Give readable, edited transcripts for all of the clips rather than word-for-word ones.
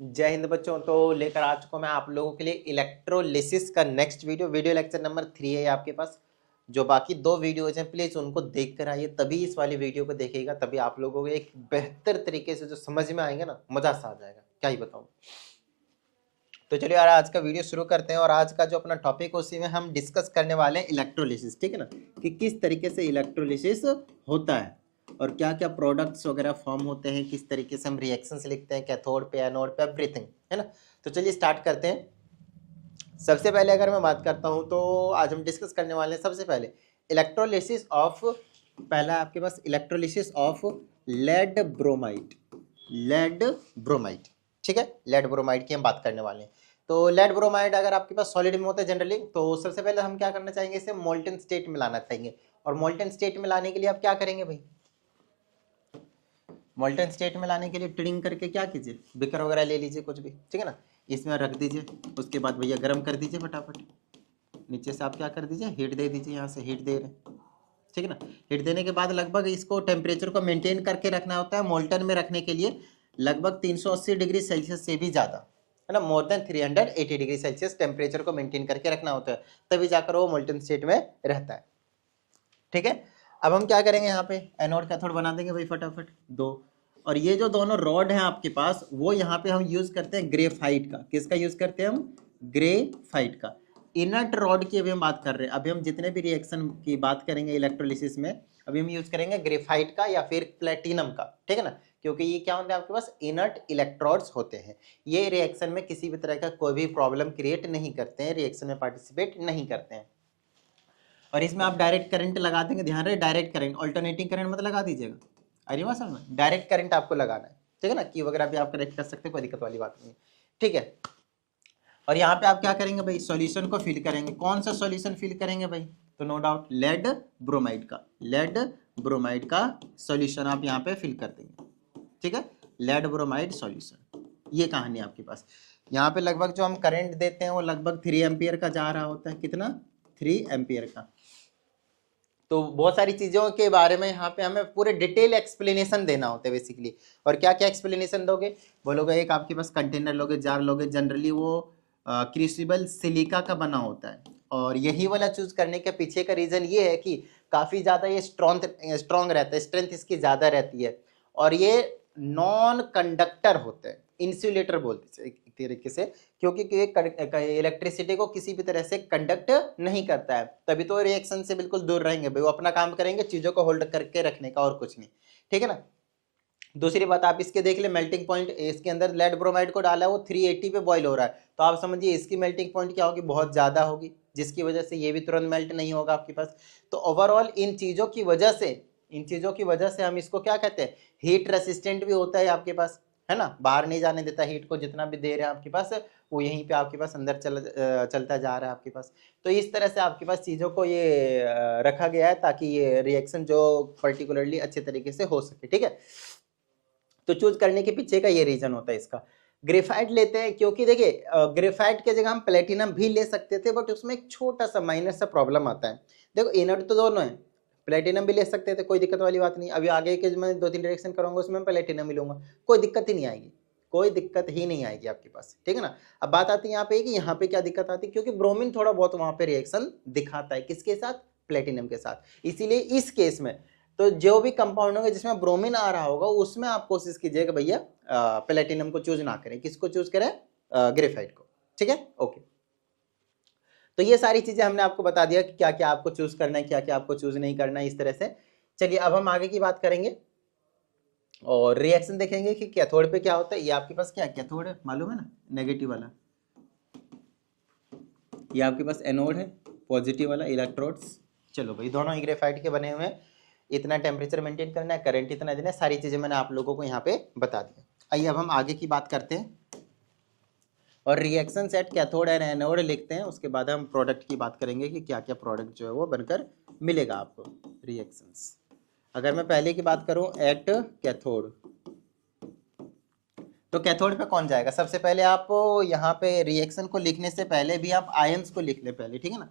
जय हिंद बच्चों। तो लेकर आ चुका मैं आप लोगों के लिए इलेक्ट्रोलिसिस का नेक्स्ट वीडियो लेक्चर नंबर 3 है आपके पास। जो बाकी 2 वीडियोज हैं प्लीज उनको देख कर आइए, तभी इस वाली वीडियो को देखिएगा, तभी आप लोगों को एक बेहतर तरीके से जो समझ में आएंगे ना, मजा सा आ जाएगा, क्या ही बताऊं। तो चलिए यार, आज का वीडियो शुरू करते हैं। और आज का जो अपना टॉपिक है उसी में हम डिस्कस करने वाले हैं इलेक्ट्रोलिसिस, ठीक है ना, कि किस तरीके से इलेक्ट्रोलिसिस होता है और क्या क्या प्रोडक्ट्स वगैरह फॉर्म होते हैं, किस तरीके से हम रिएक्शंस लिखते हैं कैथोड पे, एनोड पे, एवरीथिंग, है ना। तो चलिए स्टार्ट करते हैं। सबसे पहले अगर मैं बात करता हूं तो आज हम डिस्कस करने वाले हैं सबसे पहले इलेक्ट्रोलिसिस ऑफ, पहला आपके पास electrolysis of lead bromide. Lead bromide, ठीक है, लेड ब्रोमाइड की हम बात करने वाले हैं। तो लेड ब्रोमाइड अगर आपके पास सॉलिड में होता है जनरली, तो सबसे पहले हम क्या करना चाहेंगे, इसे मोल्टन स्टेट में लाना चाहेंगे। और मोल्टन स्टेट में लाने के लिए आप क्या करेंगे भाई, मोल्टन स्टेट में लाने के लिए ट्रिंग करके क्या कीजिए, बिकर वगैरह ले लीजिए कुछ भी, ठीक है ना, इसमें रख दीजिए। उसके बाद भैया गर्म कर दीजिए फटाफट, नीचे से आप क्या कर दीजिए, हीट दे दीजिए, यहाँ से हीट दे रहे हैं, ठीक है ना। हीट देने के बाद लगभग इसको टेम्परेचर को मेंटेन करके रखना होता है मोल्टन में रखने के लिए, लगभग 380 डिग्री सेल्सियस से भी ज़्यादा, है ना, more than 380 degree Celsius temperature को मेंटेन करके रखना होता है, तभी जाकर वो मोल्टन स्टेट में रहता है, ठीक है। अब हम क्या करेंगे, यहाँ पे एनोड कैथोड बना देंगे भाई फटाफट दो। और ये जो दोनों रॉड हैं आपके पास, वो यहाँ पे हम यूज करते हैं ग्रेफाइट का। किसका यूज करते हैं हम, ग्रेफाइट का। इनर्ट रॉड की अभी हम बात कर रहे हैं, अभी हम जितने भी रिएक्शन की बात करेंगे इलेक्ट्रोलिसिस में, अभी हम यूज करेंगे ग्रेफाइट का या फिर प्लेटिनम का, ठीक है ना। क्योंकि ये क्या होता है, आपके पास इनर्ट इलेक्ट्रोड्स होते हैं, ये रिएक्शन में किसी भी तरह का कोई भी प्रॉब्लम क्रिएट नहीं करते हैं, रिएक्शन में पार्टिसिपेट नहीं करते हैं। और इसमें आप डायरेक्ट करंट लगा देंगे, ध्यान रहे डायरेक्ट करंट, अल्टरनेटिंग करंट मत लगा दीजिएगा, अरे बात समझ में, डायरेक्ट करंट आपको लगाना है, ठीक है ना। की वगैरह भी आप कनेक्ट कर सकते हैं, कोई दिक्कत वाली बात नहीं है, ठीक है। और यहाँ पे आप क्या करेंगे भाई, सॉल्यूशन को फिल करेंगे। कौन सा सॉल्यूशन फिल करेंगे भाई, तो नो डाउट लेड ब्रोमाइड का, लेड ब्रोमाइड का सॉल्यूशन आप यहाँ पे फिल कर देंगे, ठीक है, लेड ब्रोमाइड सॉल्यूशन। ये कहानी आपके पास। यहाँ पे लगभग जो हम करंट देते हैं वो लगभग 3 एम्पियर का जा रहा होता है, कितना, 3 एम्पियर का। तो बहुत सारी चीज़ों के बारे में यहाँ पे हमें पूरे डिटेल एक्सप्लेनेशन देना होता है बेसिकली। और क्या क्या एक्सप्लेनेशन दोगे, बोलोगे एक आपके पास कंटेनर लोगे, जार लोगे, जनरली वो क्रूसिबल सिलिका का बना होता है। और यही वाला चूज करने के पीछे का रीज़न ये है कि काफ़ी ज़्यादा ये स्ट्रॉन्ग रहता है, स्ट्रेंथ इसकी ज़्यादा रहती है। और ये नॉन कंडक्टर होते हैं, इंसुलेटर बोलते हैं एक तरीके से, क्योंकि इलेक्ट्रिसिटी को किसी भी तरह से कंडक्ट नहीं करता है, तभी तो रिएक्शन से बिल्कुल दूर रहेंगे भाई, वो अपना काम करेंगे चीजों को होल्ड करके रखने का, और कुछ नहीं, ठीक है ना। दूसरी बात आप इसके देख ले, मेल्टिंग पॉइंट इसके अंदर लेड ब्रोमाइड को डाला है, वो 380 पे बॉईल हो रहा है, तो आप समझिए इसकी मेल्टिंग पॉइंट क्या होगी, बहुत ज्यादा होगी, जिसकी वजह से ये भी तुरंत मेल्ट नहीं होगा आपके पास। तो ओवरऑल इन चीजों की वजह से, इन चीजों की वजह से हम इसको क्या कहते हैं, हीट रेसिस्टेंट भी होता है आपके पास, है ना, बाहर नहीं जाने देता हीट को, जितना भी दे रहे हैं आपके पास वो यहीं पे आपके पास अंदर चलता जा रहा है आपके पास। तो इस तरह से आपके पास चीज़ों को ये रखा गया है ताकि ये रिएक्शन जो पर्टिकुलरली अच्छे तरीके से हो सके, ठीक है। तो चूज करने के पीछे का ये रीजन होता है इसका। ग्रेफाइट लेते हैं क्योंकि देखिए ग्रेफाइट के जगह हम प्लेटिनम भी ले सकते थे, बट उसमें एक छोटा सा माइनर सा प्रॉब्लम आता है। देखो इनर्ट तो दोनों है, प्लेटिनम भी ले सकते थे, कोई दिक्कत वाली बात नहीं। अभी आगे के मैं 2-3 रिएक्शन करूंगा उसमें मैं प्लेटिनम ही लूंगा, कोई दिक्कत ही नहीं आएगी, कोई दिक्कत ही नहीं आएगी आपके पास, ठीक है ना। अब बात आती है यहाँ पे कि यहाँ पे क्या दिक्कत आती है, क्योंकि ब्रोमीन थोड़ा बहुत वहां पे रिएक्शन दिखाता है, किसके साथ, प्लेटिनम के साथ। इसीलिए इस केस में तो जो भी कंपाउंड होंगे जिसमें ब्रोमीन आ रहा होगा उसमें आप कोशिश कीजिएगा भैया प्लेटिनम को चूज ना करें, किसको चूज करें, ग्रेफाइट को, ठीक है, ओके। तो ये सारी चीजें हमने आपको बता दिया कि क्या क्या आपको चूज करना है, क्या क्या आपको चूज नहीं करना है, इस तरह से। चलिए अब हम आगे की बात करेंगे और रिएक्शन देखेंगे कि कैथोड पे क्या होता है। ये आपके पास क्या कैथोड है मालूम है ना, नेगेटिव वाला, ये आपके पास एनोड है, पॉजिटिव वाला इलेक्ट्रोड्स। चलो भाई दोनों ही ग्रेफाइट के बने हुए हैं, इतना टेम्परेचर मेंटेन करना है, करंट इतना देना है, सारी चीजें मैंने आप लोगों को यहाँ पे बता दिया। आइए अब हम आगे की बात करते हैं और reaction set cathode and anode लिखते हैं, उसके बाद हम प्रोडक्ट की बात करेंगे कि क्या क्या प्रोडक्ट जो है वो बनकर मिलेगा आपको रिएक्शंस। अगर मैं पहले की बात करूं एट कैथोड, तो कैथोड पे कौन जाएगा, सबसे पहले आप यहाँ पे रिएक्शन को लिखने से पहले भी आप आयंस को लिख ले पहले, ठीक है ना।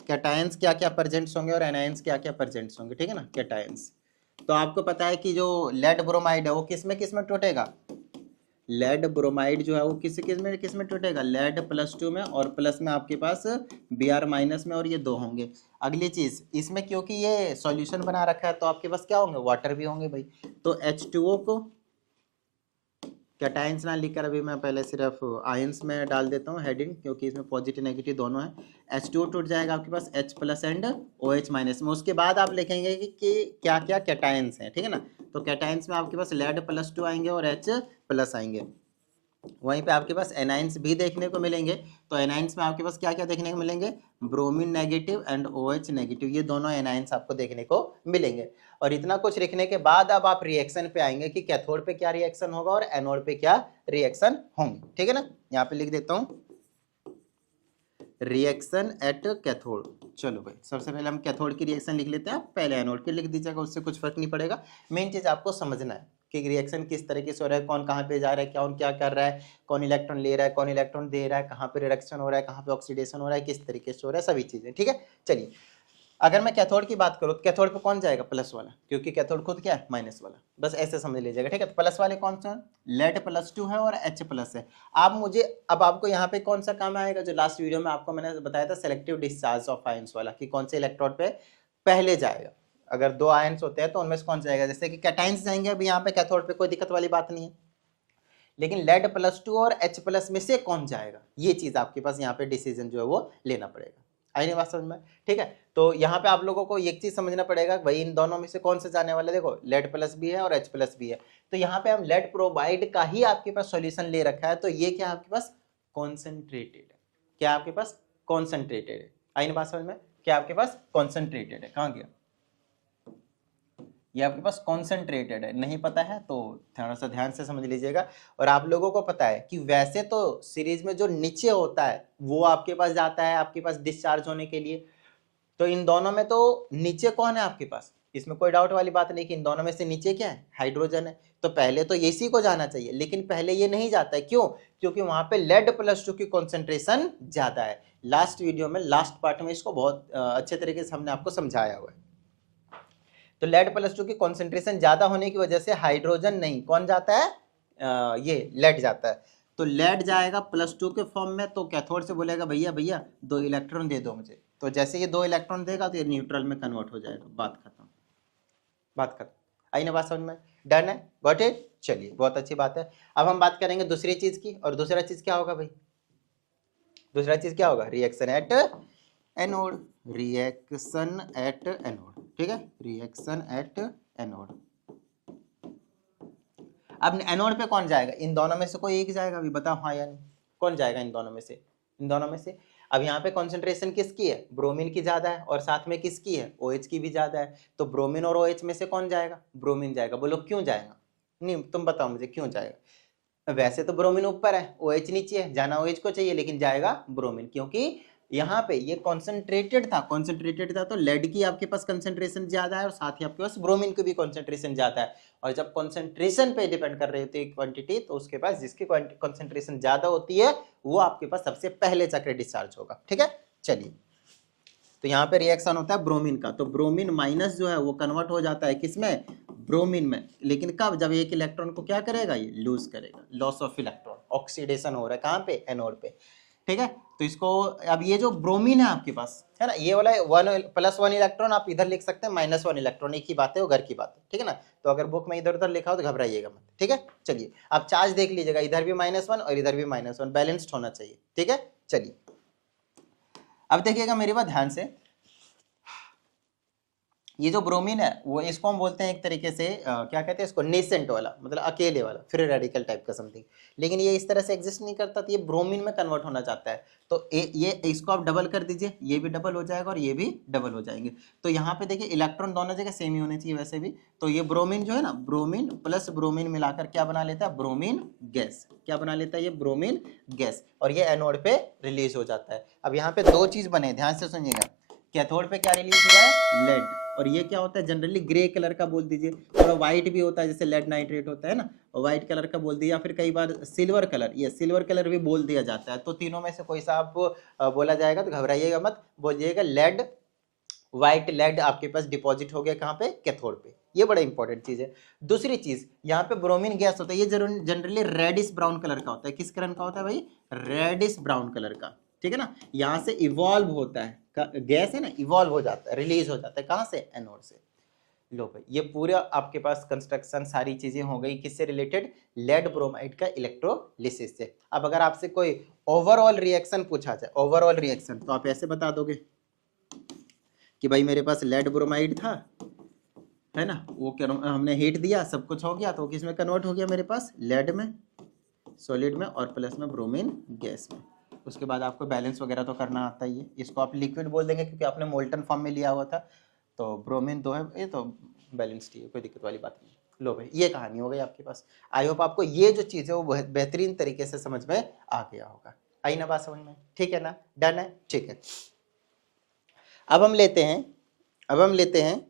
कैटायंस क्या क्या प्रेजेंट्स होंगे और एनायंस क्या क्या प्रेजेंट्स होंगे, ठीक है ना। कैटायंस तो आपको पता है कि जो लेड ब्रोमाइड है वो किस में टूटेगा, लेड ब्रोमाइड जो है वो किस में टूटेगा, लेड +2 में, और प्लस में आपके पास Br माइनस में, और ये 2 होंगे। अगली चीज इसमें क्योंकि ये सॉल्यूशन बना रखा है तो आपके पास क्या होंगे, वाटर भी होंगे भाई। तो H2O को कैटाइंस ना लिखकर अभी मैं पहले सिर्फ आयंस में डाल देता हूँ हेडिंग, क्योंकि इसमें पॉजिटिव नेगेटिव दोनों है। H2O टूट जाएगा आपके पास H+ एंड OH माइनस में। उसके बाद आप लिखेंगे कि क्या क्या कैटाइंस हैं, ठीक है ना। तो कैटाइंस में आपके पास लेड +2 आएंगे और H+ आएंगे। वहीं पे आपके पास एनाइंस भी देखने को मिलेंगे। तो एनाइंस में आपके पास क्या क्या देखने को मिलेंगे, bromine negative and OH negative, ये दोनों एनाइंस आपको देखने को मिलेंगे। और इतना कुछ लिखने के बाद अब आप रिएक्शन पे आएंगे कि कैथोड पे क्या रिएक्शन होगा और एनोड पे क्या रिएक्शन होंगे, ठीक है ना। यहाँ पे लिख देता हूँ रिएक्शन एट कैथोड। चलो भाई, सबसे पहले हम कैथोड की रिएक्शन लिख लेते हैं, आप पहले एनोड की लिख दीजिएगा, उससे कुछ फर्क नहीं पड़ेगा। मेन चीज आपको समझना है कि रिएक्शन किस तरीके से हो रहा है, कौन कहाँ पे जा रहा है, कौन क्या कर रहा है, कौन इलेक्ट्रॉन ले रहा है, कौन इलेक्ट्रॉन दे रहा है, कहाँ पे रिडक्शन हो रहा है, कहाँ पे ऑक्सीडेशन हो रहा है, किस तरीके से हो रहा है, सभी चीजें, ठीक है। चलिए, अगर मैं कैथोड की बात करूँ तो कैथोड पे कौन जाएगा, प्लस वाला, क्योंकि कैथोड खुद क्या है, माइनस वाला, बस ऐसे समझ लीजिएगा, ठीक है। तो प्लस वाले कौन सा, लेड +2 है और H+ है। आप मुझे अब आपको यहाँ पे कौन सा काम आएगा, जो लास्ट वीडियो में आपको मैंने बताया था सेलेक्टिव डिस्चार्ज ऑफ आयंस वाला, कि कौन से इलेक्ट्रोड पे पहले जाएगा। अगर 2 आयंस होते हैं तो उनमें से कौन जाएगा, जैसे कि कैटाइंस जाएंगे, अभी यहाँ पे कैथोड पे कोई दिक्कत वाली बात नहीं है, लेकिन लेड +2 और H+ में से कौन जाएगा, ये चीज आपके पास यहाँ पे डिसीजन जो है वो लेना पड़ेगा। आई नहीं बात समझ में, ठीक है। तो यहाँ पे आप लोगों को एक चीज समझना पड़ेगा भाई, इन दोनों में से कौन से जाने वाला है। देखो लेड प्लस भी है और H+ भी है, तो यहाँ पे हम लेड प्रोवाइड का ही आपके पास सॉल्यूशन ले रखा है, तो ये क्या आपके पास कॉन्सेंट्रेटेड है, क्या आपके पास कॉन्सेंट्रेटेड है। आई नहीं बात समझ में, क्या आपके पास कॉन्सेंट्रेटेड है, कहाँ गया, ये आपके पास कॉन्सेंट्रेटेड है। नहीं पता है तो थोड़ा सा ध्यान से समझ लीजिएगा। और आप लोगों को पता है कि वैसे तो सीरीज में जो नीचे होता है वो आपके पास जाता है आपके पास डिस्चार्ज होने के लिए, तो इन दोनों में तो नीचे कौन है आपके पास, इसमें कोई डाउट वाली बात नहीं कि इन दोनों में से नीचे क्या है, हाइड्रोजन है। तो पहले तो इसी को जाना चाहिए, लेकिन पहले ये नहीं जाता है, क्यों, क्योंकि वहां पे लेड +2 की कॉन्सेंट्रेशन ज्यादा है। लास्ट वीडियो में लास्ट पार्ट में इसको बहुत अच्छे तरीके से हमने आपको समझाया हुआ है। तो लेड +2 की कॉन्सेंट्रेशन ज्यादा होने की वजह से हाइड्रोजन नहीं, कौन जाता है, ये लेड जाता है। तो लेड जाएगा +2 के फॉर्म में, तो कैथोड से बोलेगा भैया भैया 2 इलेक्ट्रॉन दे दो मुझे, तो जैसे ये 2 इलेक्ट्रॉन देगा तो ये न्यूट्रल में कन्वर्ट हो जाएगा, बात खत्म, बात खत्म। आई ना बात समझ में, डन है, गॉट इट। चलिए बहुत अच्छी बात है। अब हम बात करेंगे दूसरी चीज की, और दूसरा चीज क्या होगा भाई, दूसरा चीज क्या होगा, reaction at anode, reaction at anode, ठीक है, रिएक्शन एट एनोड। अब एनोड पे कौन जाएगा, इन दोनों में से कोई एक जाएगा, अभी बताओ हाँ या नहीं, कौन जाएगा इन दोनों में से, इन दोनों में से। अब यहाँ पे कॉन्सेंट्रेशन किसकी है, ब्रोमीन की ज्यादा है, और साथ में किसकी है, OH की भी ज्यादा है, तो ब्रोमीन और OH में से कौन जाएगा, ब्रोमीन जाएगा। बोलो क्यों जाएगा, नहीं तुम बताओ मुझे क्यों जाएगा। वैसे तो ब्रोमीन ऊपर है, OH नीचे है, जाना OH को चाहिए, लेकिन जाएगा ब्रोमीन, क्योंकि यहाँ पे ये कॉन्सेंट्रेटेड था तो लेड की आपके पास कंसेंट्रेशन ज्यादा है, और साथ ही आपके पास ब्रोमीन की भी कॉन्सेंट्रेशन ज्यादा है। और जब कॉन्सेंट्रेशन पे डिपेंड कर रही होती है क्वांटिटी, तो उसके पास जिसकी कॉन्सेंट्रेशन ज्यादा होती है वो आपके पास सबसे पहले जाकर डिस्चार्ज होगा, ठीक है। चलिए, तो यहाँ पे रिएक्शन होता है ब्रोमीन का, तो ब्रोमीन माइनस जो है वो कन्वर्ट हो जाता है किसमें, ब्रोमीन में, लेकिन कब, जब एक इलेक्ट्रॉन को क्या करेगा, ये लूज करेगा, लॉस ऑफ इलेक्ट्रॉन, ऑक्सीडेशन हो रहा है कहाँ पे, एनोड पे, ठीक है। तो इसको, अब ये जो ब्रोमीन है आपके पास है ना, ये वाला +1 इलेक्ट्रॉन आप इधर लिख सकते हैं, -1 इलेक्ट्रॉन, एक ही बात है, वो घर की बात है, ठीक है ना। तो अगर बुक में इधर उधर लिखा हो तो घबराइएगा मत, ठीक है। चलिए, आप चार्ज देख लीजिएगा, इधर भी -1 और इधर भी -1, बैलेंस्ड होना चाहिए, ठीक है। चलिए, अब देखिएगा मेरी बात ध्यान से, ये जो ब्रोमीन है वो, इसको हम बोलते हैं एक तरीके से क्या कहते हैं इसको, नेसेंट वाला, मतलब अकेले वाला, फ्री रेडिकल टाइप का समथिंग, लेकिन ये इस तरह से एग्जिस्ट नहीं करता, तो ये ब्रोमीन में कन्वर्ट होना चाहता है। तो ये इसको आप डबल कर दीजिए, ये भी डबल हो जाएगा और ये भी डबल हो जाएंगे। तो यहाँ पे देखिए इलेक्ट्रॉन दोनों जगह सेम ही होने चाहिए वैसे भी। तो ये ब्रोमीन जो है ना, ब्रोमीन प्लस ब्रोमीन मिलाकर क्या बना लेता है, ब्रोमीन गैस, क्या बना लेता है, ये ब्रोमीन गैस, और ये एनोड पे रिलीज हो जाता है। अब यहाँ पे दो चीज बने, ध्यान से सुनिएगा, कैथोड पे क्या रिलीज हुआ है, लेड, और ये क्या होता है, जनरली ग्रे कलर का बोल दीजिए, थोड़ा व्हाइट भी होता है, जैसे लेड नाइट्रेट होता है ना, व्हाइट कलर का बोल दिया, या फिर कई बार सिल्वर कलर, ये सिल्वर कलर भी बोल दिया जाता है। तो तीनों में से कोई सा आप बोला जाएगा तो घबराइएगा मत, बोलिएगा लेड, व्हाइट लेड आपके पास डिपॉजिट हो गया कहाँ पे, कैथोड पे, ये बड़ा इंपॉर्टेंट चीज है। दूसरी चीज, यहाँ पे ब्रोमीन गैस होता है, ये जनरली रेडिश ब्राउन कलर का होता है। किस कलर का होता है भाई? रेडिश ब्राउन कलर का, ठीक है ना। यहाँ से इवॉल्व होता है, गैस है ना, इवॉल्व हो जाता है, रिलीज हो जाता है, कहाँ से? एनोड से। लो भाई, ये पूरा आपके पास कंस्ट्रक्शन सारी चीजें हो गई किससे रिलेटेड? लेड ब्रोमाइड का इलेक्ट्रोलिसिस से। अब अगर आपसे कोई ओवरऑल रिएक्शन पूछा जाए, ओवरऑल रिएक्शन, तो आप ऐसे बता दोगे कि भाई मेरे पास लेड ब्रोमाइड था, है ना, वो क्या हमने हीट दिया, सब कुछ हो गया, तो किस में कन्वर्ट हो गया मेरे पास? लेड में, सॉलिड में, और प्लस में ब्रोमीन गैस में। उसके बाद आपको बैलेंस वगैरह तो करना आता ही है। इसको आप लिक्विड बोल देंगे क्योंकि आपने मोल्टन फॉर्म में लिया हुआ था, तो ब्रोमीन तो है, ये तो बैलेंस्ड ही है, कोई दिक्कत वाली बात नहीं। लो भाई, ये कहानी हो गई आपके पास। आई होप आपको ये जो चीज़ है वो बेहतरीन तरीके से समझ में आ गया होगा। आई ना बात समझ में? ठीक है ना, डन है, ठीक है। अब हम लेते हैं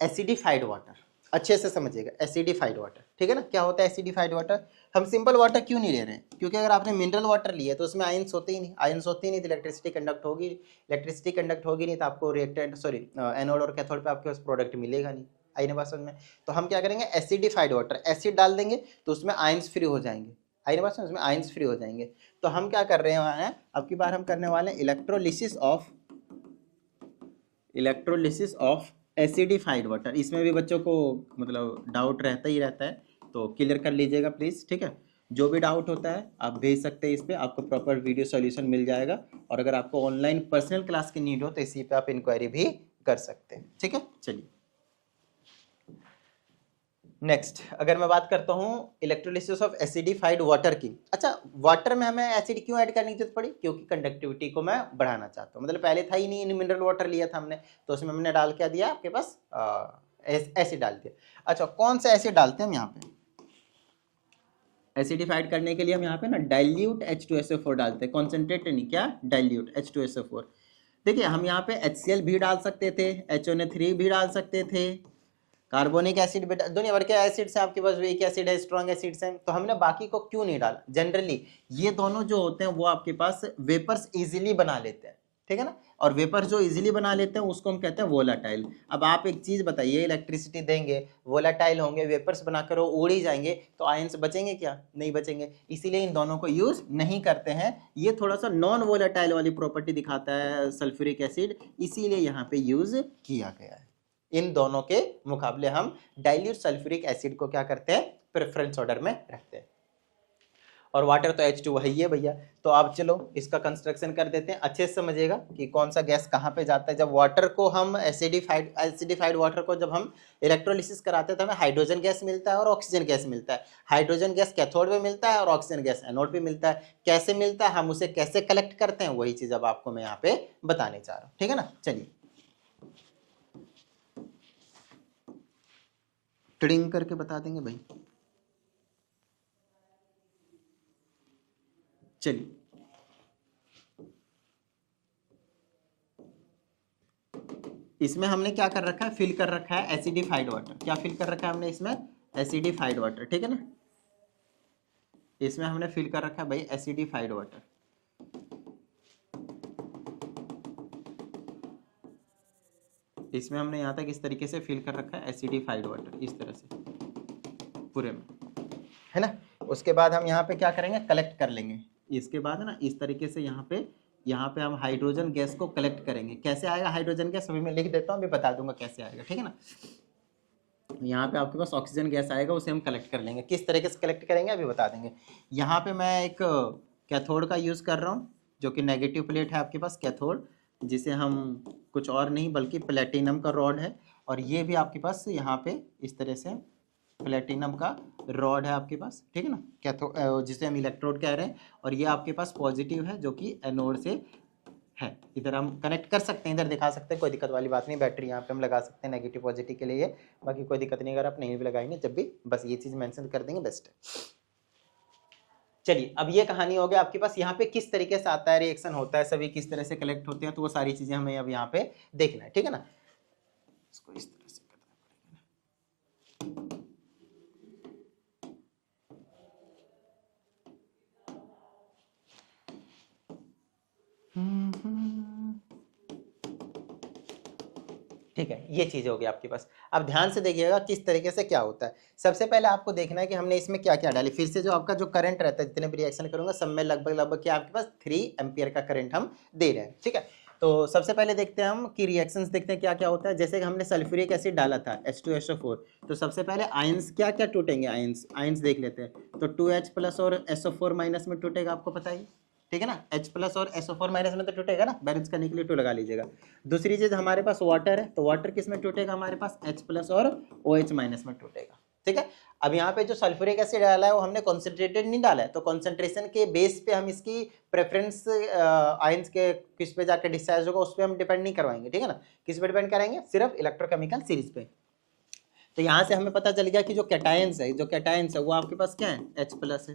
एसिडिफाइड वाटर। अच्छे से समझिएगा, एसिडिफाइड वाटर, ठीक है ना। क्या होता है एसिडिफाइड वाटर? हम सिंपल वाटर क्यों नहीं ले रहे हैं? क्योंकि अगर आपने मिनरल वाटर लिया तो उसमें आयंस होते ही नहीं, आयंस होते ही नहीं तो इलेक्ट्रिसिटी कंडक्ट होगी, इलेक्ट्रिसिटी कंडक्ट होगी नहीं तो आपको रिएक्टेंट, सॉरी, एनोड और कैथोड पे आपके पास प्रोडक्ट मिलेगा नहीं। आई ना बात समझ में? तो हम क्या करेंगे, एसिडिफाइड वाटर, एसिड डाल देंगे तो उसमें आयंस फ्री हो जाएंगे। आई ना बात समझ में? आयंस फ्री हो जाएंगे। तो हम क्या कर रहे हैं, अब की बार हम करने वाले हैं इलेक्ट्रोलिसिस ऑफ एसिडिफाइड वाटर। इसमें भी बच्चों को मतलब डाउट रहता ही रहता है, तो क्लियर कर लीजिएगा प्लीज़, ठीक है। जो भी डाउट होता है आप भेज सकते हैं इस पर, आपको प्रॉपर वीडियो सॉल्यूशन मिल जाएगा। और अगर आपको ऑनलाइन पर्सनल क्लास की नीड हो तो इसी पे आप इंक्वायरी भी कर सकते हैं, ठीक है। चलिए नेक्स्ट, अगर मैं बात करता हूँ इलेक्ट्रोलिसिस ऑफ एसिडिफाइड वाटर की। अच्छा, वाटर में हमें एसिड क्यों ऐड करने की जरूरत पड़ी? क्योंकि कंडक्टिविटी को मैं बढ़ाना चाहता हूँ। मतलब पहले था ही नहीं, मिनरल वाटर लिया था हमने, तो उसमें हमने डाल क्या दिया आपके पास? एसिड डाल दिया। अच्छा, कौन सा एसिड डालते हैं हम यहाँ पे? एसिडिफाइड करने के लिए हम यहाँ पे ना डाइल्यूट H2SO4 डालते हैं, कॉन्सेंट्रेट नहीं, क्या? Dilute H2SO4। देखिए हम यहाँ पे HCl भी डाल सकते थे, HNO3 भी डाल सकते थे, कार्बोनिक एसिड, बेटा दुनिया भर के एसिड्स हैं आपके पास, वीक एसिड है, स्ट्रॉन्ग एसिड्स हैं, तो हमने बाकी को क्यों नहीं डाला? जनरली ये दोनों जो होते हैं वो आपके पास वेपर्स इजीली बना लेते हैं, ठीक है ना। और वेपर जो इजीली बना लेते हैं उसको हम कहते हैं वोलाटाइल। अब आप एक चीज बताइए, इलेक्ट्रिसिटी देंगे, वोलाटाइल होंगे, वेपर्स बनाकर वो उड़ ही जाएंगे, तो आयंस बचेंगे क्या? नहीं बचेंगे। इसीलिए इन दोनों को यूज नहीं करते हैं। ये थोड़ा सा नॉन वोलाटाइल वाली प्रॉपर्टी दिखाता है सल्फ्यूरिक एसिड, इसीलिए यहाँ पे यूज किया गया है। इन दोनों के मुकाबले हम डाइल्यूट सल्फ्यूरिक एसिड को क्या करते हैं? प्रेफरेंस ऑर्डर में रखते हैं। और वाटर तो H2 है ही है भैया। तो आप चलो इसका कंस्ट्रक्शन कर देते हैं, अच्छे से समझिएगा कि कौन सा गैस कहाँ पे जाता है। जब वाटर को हम एसिडिफाइड वाटर को जब हम इलेक्ट्रोलिसिस कराते हैं तो हमें हाइड्रोजन गैस मिलता है और ऑक्सीजन गैस मिलता है। हाइड्रोजन गैस कैथोड में मिलता है और ऑक्सीजन गैस एनोड पे मिलता है। कैसे मिलता है, हम उसे कैसे कलेक्ट करते हैं, वही चीज अब आपको मैं यहाँ पे बताने चाह रहा हूँ, ठीक है ना। चलिए ट्रिंग करके बता देंगे भाई। चलिए इसमें हमने क्या कर रखा है, फिल कर रखा है एसिडिफाइड वाटर। क्या फिल कर रखा है हमने इसमें? एसिडिफाइड वाटर, ठीक है ना। इसमें हमने फिल कर रखा है भाई एसिडिफाइड वाटर। इसमें हमने यहाँ तक इस तरीके से फिल कर रखा है एसिडिफाइड वाटर, इस तरह से पूरे में, है ना। उसके बाद हम यहाँ पे क्या करेंगे, कलेक्ट कर लेंगे। इसके बाद ना इस तरीके से यहाँ पे हम हाइड्रोजन गैस को कलेक्ट करेंगे। कैसे आएगा हाइड्रोजन गैस, अभी मैं लिख देता हूँ, अभी बता दूंगा कैसे आएगा, ठीक है ना। यहाँ पे आपके पास ऑक्सीजन गैस आएगा, उसे हम कलेक्ट कर लेंगे। किस तरीके से कलेक्ट करेंगे अभी बता देंगे। यहाँ पे मैं एक कैथोड का यूज़ कर रहा हूँ, जो कि नेगेटिव प्लेट है आपके पास, कैथोड, जिसे हम कुछ और नहीं बल्कि प्लेटिनम का रॉड है। और ये भी आपके पास यहाँ पे इस तरह से प्लेटिनम का रॉड है आपके पास, ठीक है ना, कैथोड जिसे हम इलेक्ट्रोड कह रहे हैं। और ये आपके पास पॉजिटिव है जो कि एनोड से है। इधर हम कनेक्ट कर सकते हैं, इधर दिखा सकते हैं, कोई दिक्कत वाली बात नहीं। बैटरी यहाँ पे हम लगा सकते हैं नेगेटिव पॉजिटिव के लिए, बाकी कोई दिक्कत नहीं। अगर आप नहीं भी लगाएंगे जब भी, बस ये चीज़ मेंशन कर देंगे, बेस्ट है। चलिए अब ये कहानी हो गया आपके पास। यहाँ पे किस तरीके से आता है, रिएक्शन होता है, सभी किस तरह से कलेक्ट होते हैं, तो वो सारी चीजें हमें अब यहाँ पे देखना है, ठीक है ना। इसको इस तरह से ठीक है, ये चीज होगी आपके पास। अब ध्यान से देखिएगा किस तरीके से क्या होता है। सबसे पहले आपको देखना है कि हमने इसमें क्या क्या डाली। फिर से जो आपका जो करंट रहता है, जितने भी रिएक्शन करूंगा सब में लगभग लगभग क्या आपके पास 3 एम्पियर का करंट हम दे रहे हैं। ठीक है, तो सबसे पहले देखते हैं हम कि रिएक्शंस देखते हैं क्या क्या होता है। जैसे कि हमने सल्फ्यूरिक एसिड डाला था H2SO4, तो सबसे पहले आयंस क्या क्या टूटेंगे, आयंस देख लेते हैं। तो 2H प्लस और SO4 माइनस में टूटेगा, आपको पता ही, ठीक है ना। H प्लस और SO4 माइनस में तो टूटेगा ना, बैलेंस करने के लिए 2 लगा लीजिएगा। दूसरी चीज हमारे पास वाटर है, तो वाटर किस में टूटेगा, हमारे पास H प्लस और OH माइनस में टूटेगा। ठीक है, अब यहाँ पे जो सल्फ्यूरिक एसिड डाला है वो हमने कॉन्सेंट्रेटेड नहीं डाला है, तो कॉन्सेंट्रेशन के बेस पे हम इसकी प्रेफरेंस आयंस के किस पे जाकर डिस्चार्ज होगा उस पर हम डिपेंड नहीं करवाएंगे। ठीक है ना, किस पे डिपेंड करेंगे, सिर्फ इलेक्ट्रोकेमिकल सीरीज पे। तो यहाँ से हमें पता चल गया कि जो कैटायंस है वो आपके पास क्या है, H प्लस है।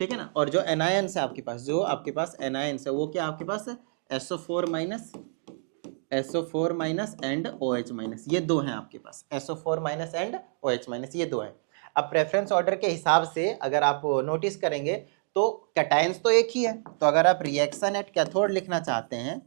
ठीक है ना, और जो एनायंस है आपके पास, जो आपके पास एनायंस है वो क्या आपके पास है, SO4 minus and OH minus, ये दो हैं आपके पास, SO4 minus and OH minus, ये दो हैं। अब प्रेफरेंस ऑर्डर के हिसाब से अगर आप नोटिस करेंगे तो कैटायंस तो एक ही है, तो अगर आप रिएक्शन एट कैथोड लिखना चाहते हैं,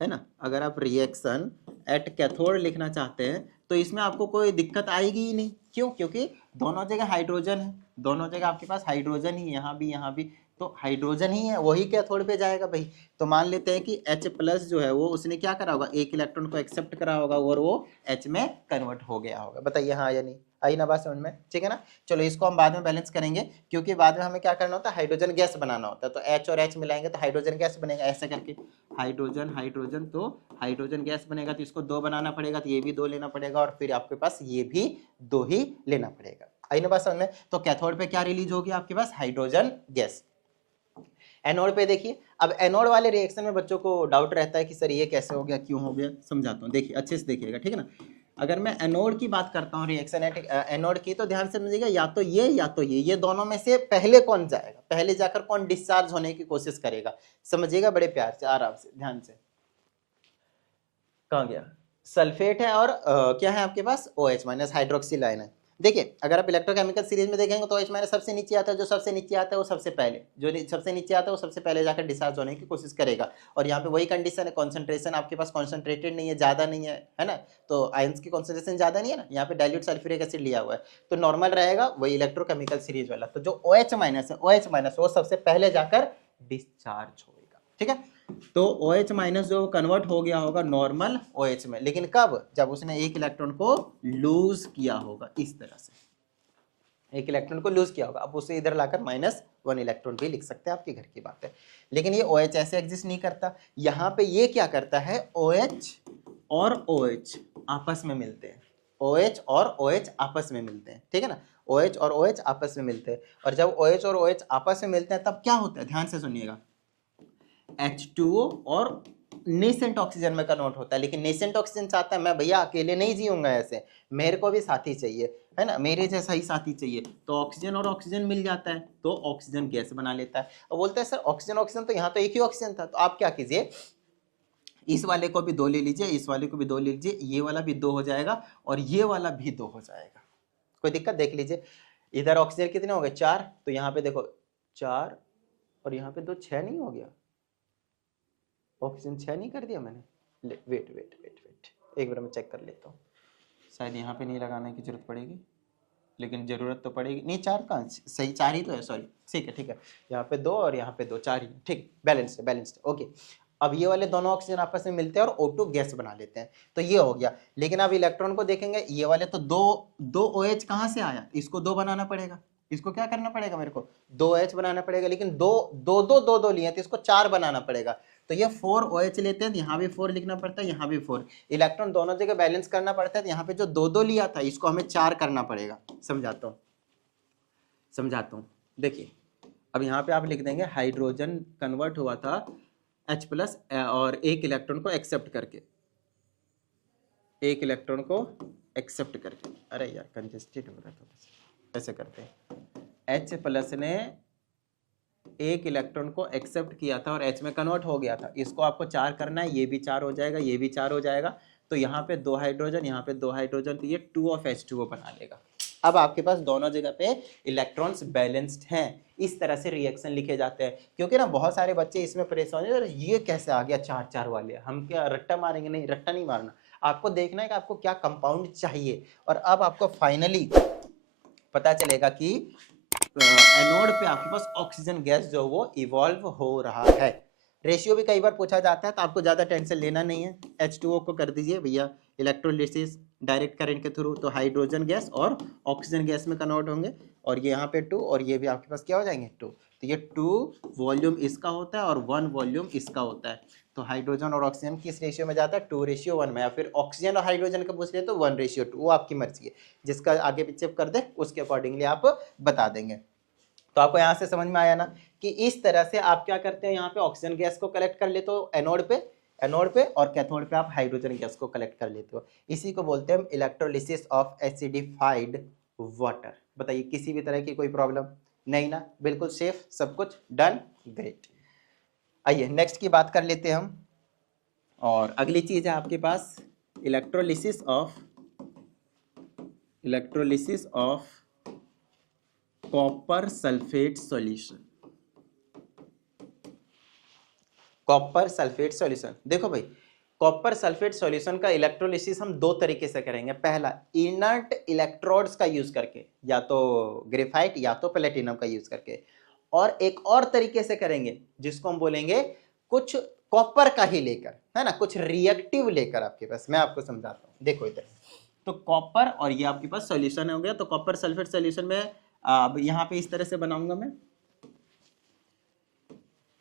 है ना, अगर आप रिएक्शन एट कैथोड लिखना चाहते हैं तो इसमें आपको कोई दिक्कत आएगी ही नहीं। क्यों, क्योंकि दोनों जगह हाइड्रोजन है, दोनों जगह आपके पास हाइड्रोजन ही, यहाँ भी, तो हाइड्रोजन ही है, वही कैथोड पे जाएगा भाई। तो मान लेते हैं कि H प्लस जो है वो उसने क्या करा होगा, एक इलेक्ट्रॉन को एक्सेप्ट करा होगा और वो H में कन्वर्ट हो गया होगा। बताइए हाँ या नहीं, आई ना बात समझ में, ठीक है ना। चलो इसको हम बाद में बैलेंस करेंगे, क्योंकि बाद में हमें क्या करना होता है, हाइड्रोजन गैस बनाना होता है। तो H और H मिलाएंगे तो हाइड्रोजन गैस बनेगा, ऐसे करके हाइड्रोजन तो हाइड्रोजन गैस बनेगा, तो इसको 2 बनाना पड़ेगा, तो ये भी 2 लेना पड़ेगा, और फिर आपके पास ये भी 2 ही लेना पड़ेगा। आई ना बात समझ में। तो कैथोड पे क्या रिलीज होगी आपके पास, हाइड्रोजन गैस। एनोड पे देखिए, अब एनोड वाले रिएक्शन में बच्चों को डाउट रहता है कि सर ये कैसे हो गया, क्यों हो गया, समझाता हूँ, देखिए अच्छे से देखिएगा, ठीक है ना। अगर मैं एनोड की बात करता हूँ, रिएक्शन एनोड की, तो ध्यान से समझिएगा, या तो ये दोनों में से पहले कौन जाएगा, पहले जाकर कौन डिस्चार्ज होने की कोशिश करेगा, समझिएगा बड़े प्यार से, आराम से, ध्यान से। कहाँ गया, सल्फेट है और क्या है आपके पास, OH माइनस हाइड्रोक्सिल आयन है। देखिए अगर आप इलेक्ट्रोकेमिकल सीरीज में देखेंगे तो OH माइनस सबसे नीचे आता है, जो सबसे नीचे आता है वो सबसे पहले, सबसे नीचे आता है वो सबसे पहले जाकर डिस्चार्ज होने की कोशिश करेगा। और यहाँ पे वही कंडीशन है, कॉन्सेंट्रेशन आपके पास कॉन्सेंट्रेटेड नहीं है, ज्यादा नहीं है ना, तो आयंस की कॉन्सेंट्रेशन ज्यादा नहीं है ना, यहाँ पे डाइल्यूट सल्फ्यूरिक एसिड लिया हुआ है, तो नॉर्मल रहेगा वही इलेक्ट्रोकेमिकल सीरीज वाला। तो जो OH माइनस है, OH माइनस वो सबसे पहले जाकर डिस्चार्ज होगा, ठीक है। तो OH माइनस जो कन्वर्ट हो गया होगा नॉर्मल OH में, लेकिन कब, जब उसने एक इलेक्ट्रॉन को लूज किया होगा, इस तरह से एक इलेक्ट्रॉन को लूज किया होगा। अब उसे इधर लाकर -1 इलेक्ट्रॉन भी लिख सकते हैं, आपके घर की बात है। लेकिन ये OH ऐसे एग्जिस्ट नहीं करता, यहाँ पे ये क्या करता है, OH और OH आपस में मिलते हैं, OH और OH आपस में मिलते हैं, ठीक है ना, OH और OH आपस में मिलते हैं। और जब OH और OH आपस में मिलते हैं तब क्या होता है, ध्यान से सुनिएगा, H2O और नेसेंट ऑक्सीजन में कन्वर्ट होता है। लेकिन नेसेंट ऑक्सीजन चाहता है मैं भैया अकेले नहीं जीऊंगा ऐसे, मेरे को भी साथी चाहिए, है ना, मेरे जैसा ही साथी चाहिए। तो ऑक्सीजन और ऑक्सीजन मिल जाता है, तो ऑक्सीजन गैस बना लेता है। और बोलता है सर ऑक्सीजन तो यहाँ तो एक ही ऑक्सीजन था, तो आप क्या कीजिए, इस वाले को भी 2 ले लीजिए, इस वाले को भी 2 ले लीजिए, ये वाला भी 2 हो जाएगा और ये वाला भी 2 हो जाएगा। कोई दिक्कत, देख लीजिए इधर ऑक्सीजन कितने हो गए, 4, तो यहाँ पे देखो 4 और यहाँ पे 2, 6 नहीं हो गया, ऑक्सीजन 6 नहीं कर दिया मैंने, वेट एक बार मैं चेक कर लेता हूँ, शायद यहाँ पे नहीं लगाने की जरूरत पड़ेगी, लेकिन जरूरत तो पड़ेगी नहीं, 4 कहाँ, सही 4 ही तो है, सॉरी, ठीक है, यहाँ पे 2 और यहाँ पे 2, 4 ही, ठीक, बैलेंस्ड है, ओके। अब ये वाले दोनों ऑक्सीजन आपस में मिलते हैं और O2 गैस बना लेते हैं, तो ये हो गया। लेकिन अब इलेक्ट्रॉन को देखेंगे, ये वाले तो दो OH कहाँ से आया, इसको 2 बनाना पड़ेगा, इसको क्या करना पड़ेगा, मेरे को 2H बनाना पड़ेगा, लेकिन दो लिए तो इसको 4 बनाना पड़ेगा। तो ये 4 OH लेते हैं, यहाँ भी 4 लिखना पड़ता है, यहाँ भी 4, इलेक्ट्रॉन दोनों जगह बैलेंस करना पड़ता है। तो यहाँ पे जो 2 लिया था इसको हमें 4 करना पड़ेगा। समझाता हूँ, देखिए अब यहाँ पे आप लिख देंगे हाइड्रोजन कन्वर्ट हुआ था H प्लस और एक इलेक्ट्रॉन को एक्सेप्ट करके, अरे यार कंजेस्टेड हो रहा था, ऐसे करते हैं, H प्लस ने एक इलेक्ट्रॉन को एक्सेप्ट किया था और H में कन्वर्ट हो गया था, इसको आपको 4 करना है, ये भी 4 हो जाएगा, ये भी 4 हो जाएगा, तो यहाँ पे 2 हाइड्रोजन, यहाँ पे 2 हाइड्रोजन, तो ये 2 of H2O बना लेगा। अब आपके पास दोनों जगह पे इलेक्ट्रॉन्स बैलेंस्ड हैं। इस तरह से रिएक्शन लिखे जाते हैं। क्योंकि ना बहुत सारे बच्चे इसमें परेशान है, ये कैसे आ गया 4-4 वाले, हम क्या रट्टा मारेंगे? नहीं, रट्टा नहीं मारना, आपको देखना है कि आपको क्या कंपाउंड चाहिए। और अब आपको फाइनली पता चलेगा कि एनोड पे आपके पास ऑक्सीजन गैस जो वो इवॉल्व हो रहा है। रेशियो भी कई बार पूछा जाता है, तो आपको ज़्यादा टेंशन लेना नहीं है। H2O को कर दीजिए भैया इलेक्ट्रोलिसिस डायरेक्ट करंट के थ्रू, तो हाइड्रोजन गैस और ऑक्सीजन गैस में कन्वर्ट होंगे। और ये यहाँ पे 2 और ये भी आपके पास क्या हो जाएंगे 2। तो ये 2 वॉल्यूम इसका होता है और 1 वॉल्यूम इसका होता है। तो हाइड्रोजन और ऑक्सीजन किस रेशियो में जाता है? 2:1 में। या फिर ऑक्सीजन और हाइड्रोजन का पूछ रहे तो 1:2, वो आपकी मर्जी है, जिसका आगे पीछे कर दे उसके अकॉर्डिंगली आप बता देंगे। तो आपको यहाँ से समझ में आया ना कि इस तरह से आप क्या करते हैं, यहाँ पे ऑक्सीजन गैस को कलेक्ट कर लेते हो एनोड पे और कैथोड पे आप हाइड्रोजन गैस को कलेक्ट कर लेते हो। इसी को बोलते हैं इलेक्ट्रोलिसिस ऑफ एसिडिफाइड वाटर। बताइए किसी भी तरह की कोई प्रॉब्लम नहीं ना? बिल्कुल सेफ, सब कुछ डन, ग्रेट। आइए नेक्स्ट की बात कर लेते हैं हम। और अगली चीज है आपके पास electrolysis of copper sulphate solution. Copper sulphate solution, देखो भाई कॉपर सल्फेट सॉल्यूशन का इलेक्ट्रोलिसिस हम दो तरीके से करेंगे। पहला इनर्ट इलेक्ट्रोड्स का यूज करके, या तो ग्रेफाइट या तो प्लेटिनम का यूज करके। और एक और तरीके से करेंगे जिसको हम बोलेंगे कुछ कॉपर का ही लेकर, है ना, कुछ रिएक्टिव लेकर आपके पास। मैं आपको समझाता हूँ, देखो इधर। तो कॉपर और ये आपके पास सॉल्यूशन हो गया। तो कॉपर सल्फेट सॉल्यूशन में अब यहाँ पे इस तरह से बनाऊंगा मैं।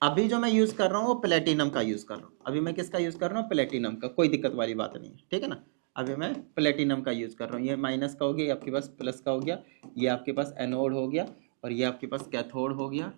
अभी जो मैं यूज कर रहा हूँ वो प्लेटिनम का यूज कर रहा हूँ। अभी मैं किसका यूज कर रहा हूँ? प्लेटिनम का। कोई दिक्कत वाली बात नहीं है, ठीक है ना। अभी मैं प्लेटिनम का यूज कर रहा हूँ। ये माइनस का हो गया, ये आपके पास प्लस का हो गया, ये आपके पास एनोड हो गया और ये आपके पास कैथोड हो गया।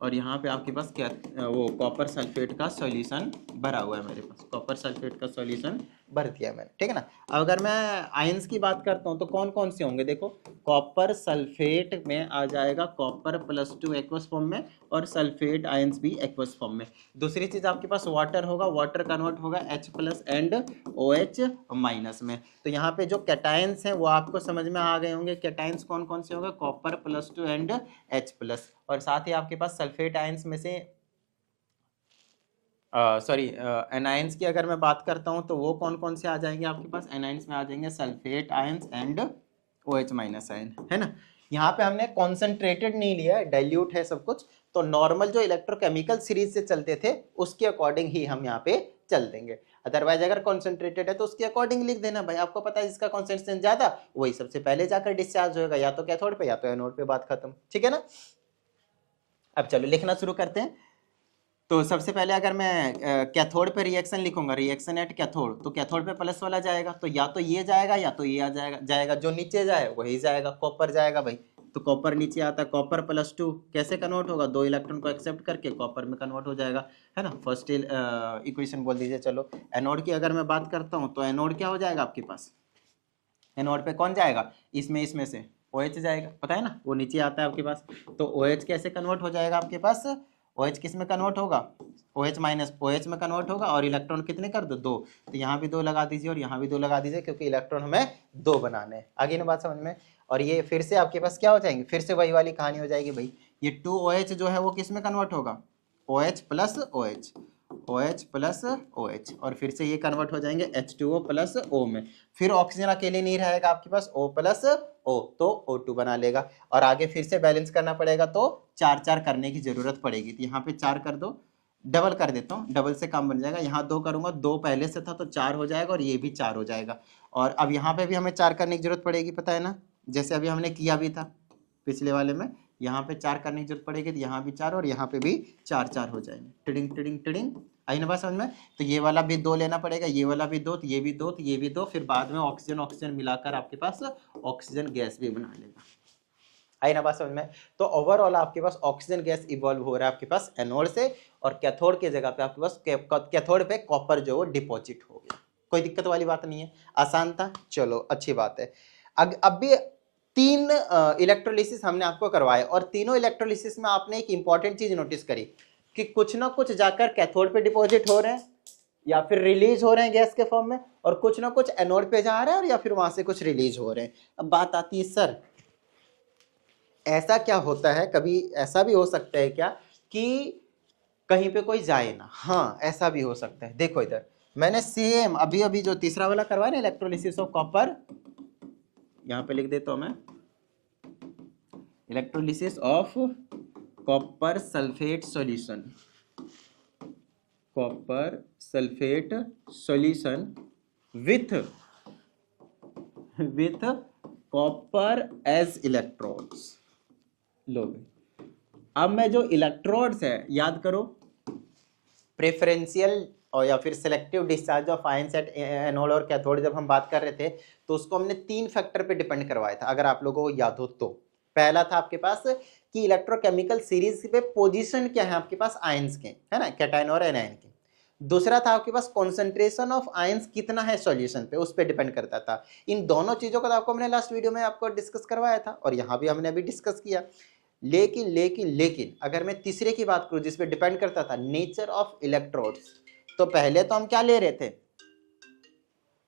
और यहाँ पे आपके पास क्या वो कॉपर सल्फेट का सॉल्यूशन भरा हुआ है मेरे पास। कॉपर सल्फेट का सॉल्यूशन भर दिया मैंने, ठीक है ना। अब अगर मैं आयंस की बात करता हूँ तो कौन कौन से होंगे? देखो कॉपर सल्फेट में आ जाएगा कॉपर +2 एक्वस फॉर्म में और सल्फेट आयंस भी एक्वस फॉर्म में। दूसरी चीज आपके पास वाटर होगा, वाटर कन्वर्ट होगा H+ एंड OH- में। तो यहाँ पे जो कैटायंस हैं वो आपको समझ में आ गए होंगे। कैटायंस कौन कौन से होंगे? Copper +2 and H+। और साथ ही आपके पास सल्फेट आयंस में से सॉरी एनायंस की अगर मैं बात करता हूं तो वो कौन कौन से आ जाएंगे आपके पास? एनायंस में आ जाएंगे sulphate ions and OH- ion, है ना। यहाँ पे हमने कॉन्सेंट्रेटेड नहीं लिया है, डाइल्यूट है सब कुछ। तो नॉर्मल जो इलेक्ट्रोकेमिकल सीरीज से चलते थे उसके अकॉर्डिंग ही हम यहाँ पे चल देंगे। अदरवाइज अगर कॉन्सेंट्रेटेड है तो उसके अकॉर्डिंग लिख देना भाई। आपको पता है जिसका कॉन्सेंट्रेशन ज्यादा वही सबसे पहले जाकर डिस्चार्ज होगा, या तो कैथोड पे या तो एनोड पे, बात खत्म, ठीक है ना। अब चलो लिखना शुरू करते हैं। तो सबसे पहले अगर मैं कैथोड पे रिएक्शन लिखूंगा, रिएक्शन एट कैथोड, तो कैथोड पे प्लस वाला जाएगा, तो या तो ये जाएगा या तो ये आ जाएगा जो नीचे जाए वही जाएगा, कॉपर जाएगा भाई। तो कॉपर नीचे आता है, कॉपर +2 कैसे कन्वर्ट होगा? 2 इलेक्ट्रॉन को एक्सेप्ट करके कॉपर में कन्वर्ट हो जाएगा, है ना। फर्स्ट इक्वेशन बोल दीजिए। चलो एनोड की अगर मैं बात करता हूँ तो एनोड क्या हो जाएगा आपके पास? एनोड पे कौन जाएगा? इसमें से OH जाएगा, पता है ना, वो नीचे आता है आपके पास। तो OH कैसे कन्वर्ट हो जाएगा आपके पास? OH किस में कन्वर्ट होगा? OH- OH में कन्वर्ट होगा। और इलेक्ट्रॉन कितने कर दो? 2। तो यहाँ भी 2 लगा दीजिए और यहाँ भी 2 लगा दीजिए, क्योंकि इलेक्ट्रॉन हमें 2 बनाने हैं। आगे ना बात समझ में। और ये फिर से आपके पास क्या हो जाएंगे? फिर से वही वाली कहानी हो जाएगी भाई। ये 2OH जो है वो किस में कन्वर्ट होगा? OH + OH, OH + OH, और फिर से ये कन्वर्ट हो जाएंगे H2O + O में। फिर ऑक्सीजन अकेले नहीं रहेगा आपके पास, O+O, तो O2 बना लेगा। और आगे फिर से बैलेंस करना पड़ेगा, तो 4 करने की जरूरत पड़ेगी। तो यहाँ पे 4 कर दो, डबल कर देता हूँ, डबल से काम बन जाएगा। यहाँ 2 करूंगा, 2 पहले से था तो 4 हो जाएगा, और ये भी 4 हो जाएगा। और अब यहाँ पे भी हमें 4 करने की जरूरत पड़ेगी, पता है ना, जैसे अभी हमने किया भी था पिछले वाले में। यहाँ पे 4 करने की जरूरत पड़ेगी, तो यहाँ भी 4 और यहाँ पे भी 4 हो जाएंगे। टिडिंग टिडिंग टिडिंग, आई ना बात समझ में। तो ये वाला भी 2 लेना पड़ेगा, ये वाला भी 2, तो ये भी 2, तो ये भी 2, फिर बाद में ऑक्सीजन मिलाकर आपके पास ऑक्सीजन गैस भी बना लेगा। आई ना बात समझ में। तो ओवरऑल आपके पास ऑक्सीजन गैस इवॉल्व हो रहा है आपके पास एनोड से, और कैथोड की जगह पे आपके पास कैथोड पे कॉपर जो वो डिपॉजिट हो गया। कोई दिक्कत वाली बात नहीं है, आसान था। चलो अच्छी बात है। अब भी 3 इलेक्ट्रोलिसिस हमने आपको करवाए, और तीनों इलेक्ट्रोलिसिस में आपने एक इंपॉर्टेंट चीज नोटिस करी कि कुछ ना कुछ जाकर कैथोड पे डिपॉजिट हो रहे हैं, या फिर रिलीज हो रहे हैं गैस के फॉर्म में, और कुछ ना कुछ एनोड पे जा रहा है, और या फिर वहां से कुछ रिलीज हो रहे हैं। अब बात आती है सर ऐसा क्या होता है, कभी ऐसा भी हो सकता है क्या कि कहीं पे कोई जाए ना? हाँ ऐसा भी हो सकता है। देखो इधर मैंने सेम अभी अभी जो तीसरा वाला करवाया ना, इलेक्ट्रोलिसिस ऑफ कॉपर, यहाँ पे लिख देता हूं मैं, electrolysis of copper sulphate solution, copper sulphate solution with copper as electrodes. लो अब मैं जो इलेक्ट्रोड्स है याद करो, प्रेफरेंशियल और या फिर selective discharge of ions at anode और कैथोड जब हम बात कर रहे थे तो उसको हमने 3 फैक्टर पे डिपेंड करवाया था, अगर आप लोगों को याद हो तो। पहला था आपके पास कि इलेक्ट्रोकेमिकल सीरीज पे पोजीशन क्या है आपके पास आयंस के, है ना, कैटायन और एनायन के। दूसरा था आपके पास कॉन्सेंट्रेशन ऑफ आयंस कितना है सॉल्यूशन पे, उस पे डिपेंड करता था। इन दोनों चीजों का तो आपको हमने लास्ट वीडियो में आपको डिस्कस करवाया था, और यहाँ भी हमने अभी डिस्कस किया। लेकिन अगर मैं तीसरे की बात करूं जिसपे डिपेंड करता था नेचर ऑफ इलेक्ट्रोड्स, तो पहले तो हम क्या ले रहे थे,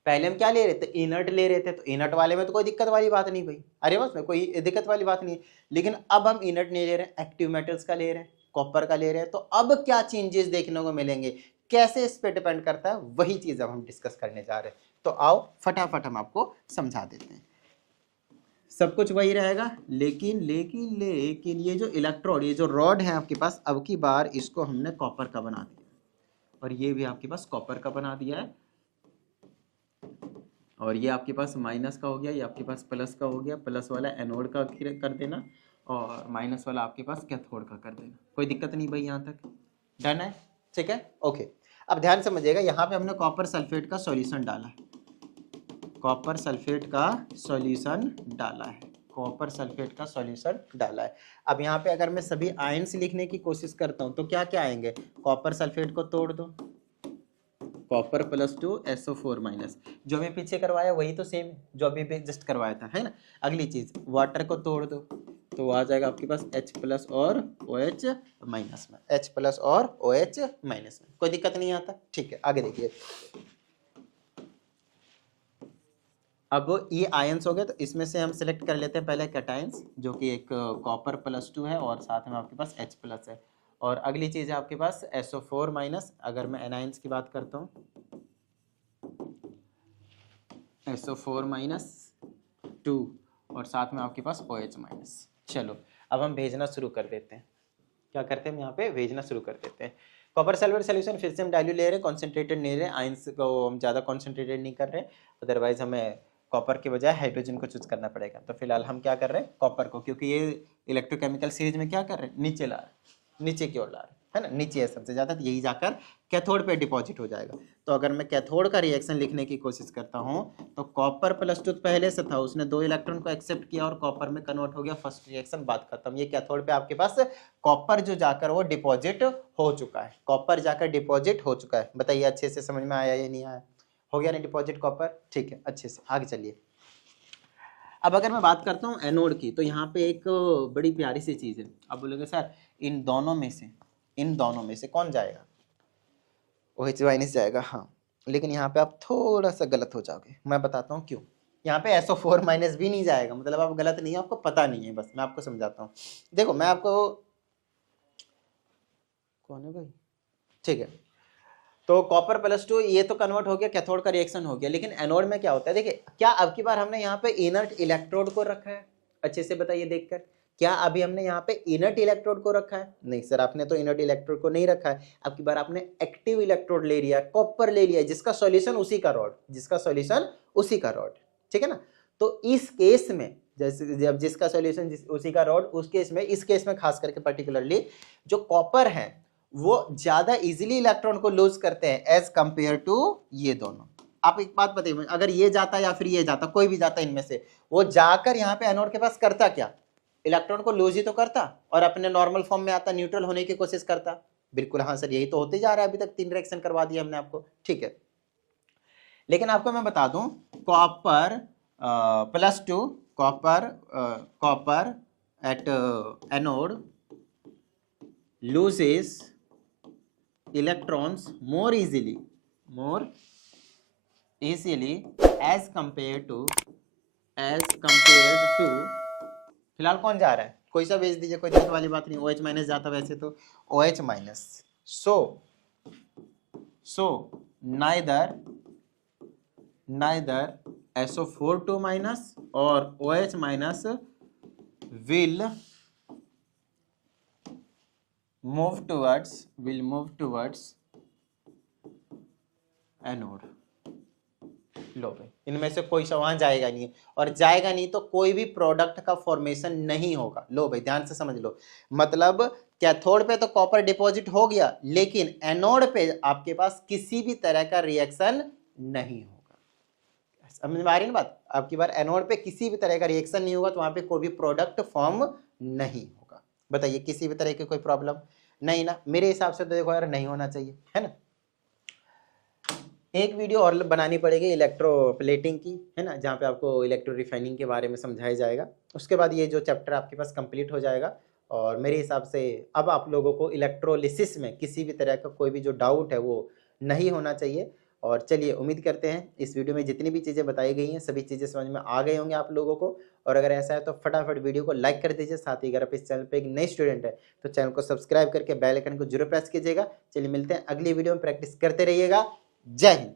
पहले हम क्या ले रहे थे, इनर्ट ले रहे थे। तो इनर्ट वाले में तो कोई दिक्कत वाली बात नहीं भाई, अरे बस में कोई दिक्कत वाली बात नहीं। लेकिन अब हम इनर्ट नहीं ले रहे हैं, एक्टिव मेटल्स का ले रहे हैं, कॉपर का ले रहे हैं। तो अब क्या चेंजेस देखने को मिलेंगे, कैसे इस पे डिपेंड करता है, वही चीज अब हम डिस्कस करने जा रहे हैं। तो आओ फटाफट हम आपको समझा देते हैं। सब कुछ वही रहेगा, लेकिन ये जो इलेक्ट्रोड, ये जो रॉड है आपके पास, अब की बार इसको हमने कॉपर का बना दिया, और ये भी आपके पास कॉपर का बना दिया है। और ये आपके पास माइनस का हो गया, ये आपके पास प्लस का हो गया, प्लस वाला एनोड का कर देना, और माइनस वाला आपके पास कैथोड का कर देना। कोई दिक्कत नहीं भाई, यहाँ तक डन है, ठीक है, ओके। अब ध्यान समझिएगा, यहाँ पे हमने कॉपर सल्फेट का सॉल्यूशन डाला है, कॉपर सल्फेट का सॉल्यूशन डाला है, कॉपर सल्फेट का सॉल्यूशन डाला है। अब यहाँ पे अगर मैं सभी आयंस लिखने की कोशिश करता हूँ तो क्या क्या आएंगे, कॉपर सल्फेट को तोड़ दो, कॉपर +2 SO4 माइनस, जो मैं पीछे करवाया वही तो सेम जो अभी जस्ट करवाया था, है ना। अगली चीज वाटर को तोड़ दो, तो आ जाएगा आपके पास H+ और OH माइनस में, H+ और OH माइनस में, कोई दिक्कत नहीं आता, ठीक है। आगे देखिए, अब ये आयंस हो गए, तो इसमें से हम सिलेक्ट कर लेते हैं पहले कैटायंस, जो कि एक कॉपर +2 है और साथ में आपके पास H+ है। और अगली चीज है आपके पास SO4 माइनस। अगर मैं एनायंस की बात करता हूँ, SO4 माइनस 2 और साथ में आपके पास OH माइनस। चलो अब हम भेजना शुरू कर देते हैं, क्या करते हैं हम यहाँ पे भेजना शुरू कर देते हैं। कॉपर सल्फेट सॉल्यूशन फिर से हम डाइल्यूट ले रहे हैं, कॉन्सेंट्रेटेड नहीं ले रहे हैं, आयंस को हम ज़्यादा कॉन्सेंट्रेटेड नहीं कर रहे हैं, अदरवाइज हमें कॉपर के बजाय हाइड्रोजन को चूज करना पड़ेगा। तो फिलहाल हम क्या कर रहे हैं, कॉपर को, क्योंकि ये इलेक्ट्रोकेमिकल सीरीज में क्या कर रहे हैं, नीचे ला रहे हैं, नीचे की ओर ला रहे हैं, है ना, नीचे है सबसे ज़्यादा, तो यही जाकर कैथोड पे डिपॉजिट हो जाएगा। तो अगर मैं कैथोड का रिएक्शन लिखने की कोशिश करता हूँ, तो कॉपर +2 पहले से था, उसने 2 इलेक्ट्रॉन को एक्सेप्ट किया और कॉपर में कन्वर्ट हो गया, फर्स्ट रिएक्शन, बात खत्म। ये कैथोड पे आपके पास कॉपर जो जाकर वो डिपॉजिट हो चुका है, कॉपर जाकर डिपॉजिट हो चुका है। बताइए अच्छे से समझ में आया या नहीं आया, हो गया ना डिपॉजिट कॉपर, ठीक है, अच्छे से आगे चलिए। अब अगर मैं बात करता हूँ एनोड की, तो यहाँ पे एक बड़ी प्यारी सी चीज़ है। अब बोलोगे सर इन दोनों में से कौन जाएगा, OH माइनस जाएगा, हाँ। लेकिन यहाँ पे आप थोड़ा सा गलत हो जाओगे, मैं बताता हूँ क्यों। यहाँ पे SO4 माइनस भी नहीं जाएगा, मतलब आप गलत नहीं है, आपको पता नहीं है, बस मैं आपको समझाता हूँ। देखो मैं आपको, कौन है भाई, ठीक है। तो कॉपर +2 ये तो कन्वर्ट हो गया, कैथोड का रिएक्शन हो गया, लेकिन एनोड में क्या होता है, देखिए क्या अब की बार हमने यहाँ पे इनर्ट इलेक्ट्रोड को रखा है, अच्छे से बताइए देखकर, क्या अभी हमने यहाँ पे इनर्ट इलेक्ट्रोड को रखा है, नहीं सर, आपने तो इनर्ट इलेक्ट्रोड को नहीं रखा है। अब की बार आपने एक्टिव इलेक्ट्रोड ले लिया, कॉपर ले लिया, जिसका सॉल्यूशन उसी का रॉड, ठीक है ना। तो इस केस में जैसे जब जिसका सॉल्यूशन उसी का रॉड, उस केस में, इस केस में खास करके पर्टिकुलरली जो कॉपर है वो ज्यादा इजीली इलेक्ट्रॉन को लूज करते हैं एज कंपेयर टू ये दोनों। आप एक बात बताइए, अगर ये जाता या फिर ये जाता, कोई भी जाता इनमें से, वो जाकर यहाँ पे एनोड के पास करता क्या, इलेक्ट्रॉन को लूज ही तो करता और अपने नॉर्मल फॉर्म में आता, न्यूट्रल होने की कोशिश करता। बिल्कुल हाँ सर, यही तो होते जा रहा है, अभी तक 3 रिएक्शन करवा दिया हमने आपको, ठीक है। लेकिन आपको मैं बता दूं, copper +2, copper at anode loses electrons more easily more easily as compared to फिलहाल कौन जा रहा है, कोई सा भेज दीजिए, कोई दिक्कत वाली बात नहीं। OH माइनस जाता वैसे तो OH minus, so neither SO4 minus or OH minus will move towards anode. लो भाई, इनमें से कोई सा वहां जाएगा नहीं, और जाएगा नहीं तो कोई भी प्रोडक्ट का फॉर्मेशन नहीं होगा। लो भाई ध्यान से समझ लो, मतलब कैथोड पे तो कॉपर डिपॉजिट हो गया, लेकिन एनोड पे आपके पास किसी भी तरह का रिएक्शन नहीं होगा। समझ में आ रही है ना बात? आपकी बार एनोड पे किसी भी तरह का रिएक्शन नहीं होगा तो वहां पे कोई भी प्रोडक्ट फॉर्म नहीं होगा। बताइए, किसी भी तरह की कोई प्रॉब्लम नहीं ना? मेरे हिसाब से तो देखो यार, नहीं होना चाहिए, है ना। एक वीडियो और बनानी पड़ेगी इलेक्ट्रोप्लेटिंग की, है ना, जहाँ पे आपको इलेक्ट्रो रिफाइनिंग के बारे में समझाया जाएगा। उसके बाद ये जो चैप्टर आपके पास कंप्लीट हो जाएगा, और मेरे हिसाब से अब आप लोगों को इलेक्ट्रोलिसिस में किसी भी तरह का कोई भी जो डाउट है वो नहीं होना चाहिए। और चलिए, उम्मीद करते हैं इस वीडियो में जितनी भी चीज़ें बताई गई हैं सभी चीज़ें समझ में आ गई होंगे आप लोगों को। और अगर ऐसा है तो फटाफट वीडियो को लाइक कर दीजिए। साथ ही अगर आप इस चैनल पे एक नए स्टूडेंट है तो चैनल को सब्सक्राइब करके बेल आइकन को जरूर प्रेस कीजिएगा। चलिए मिलते हैं अगली वीडियो में, प्रैक्टिस करते रहिएगा। जय हिंद।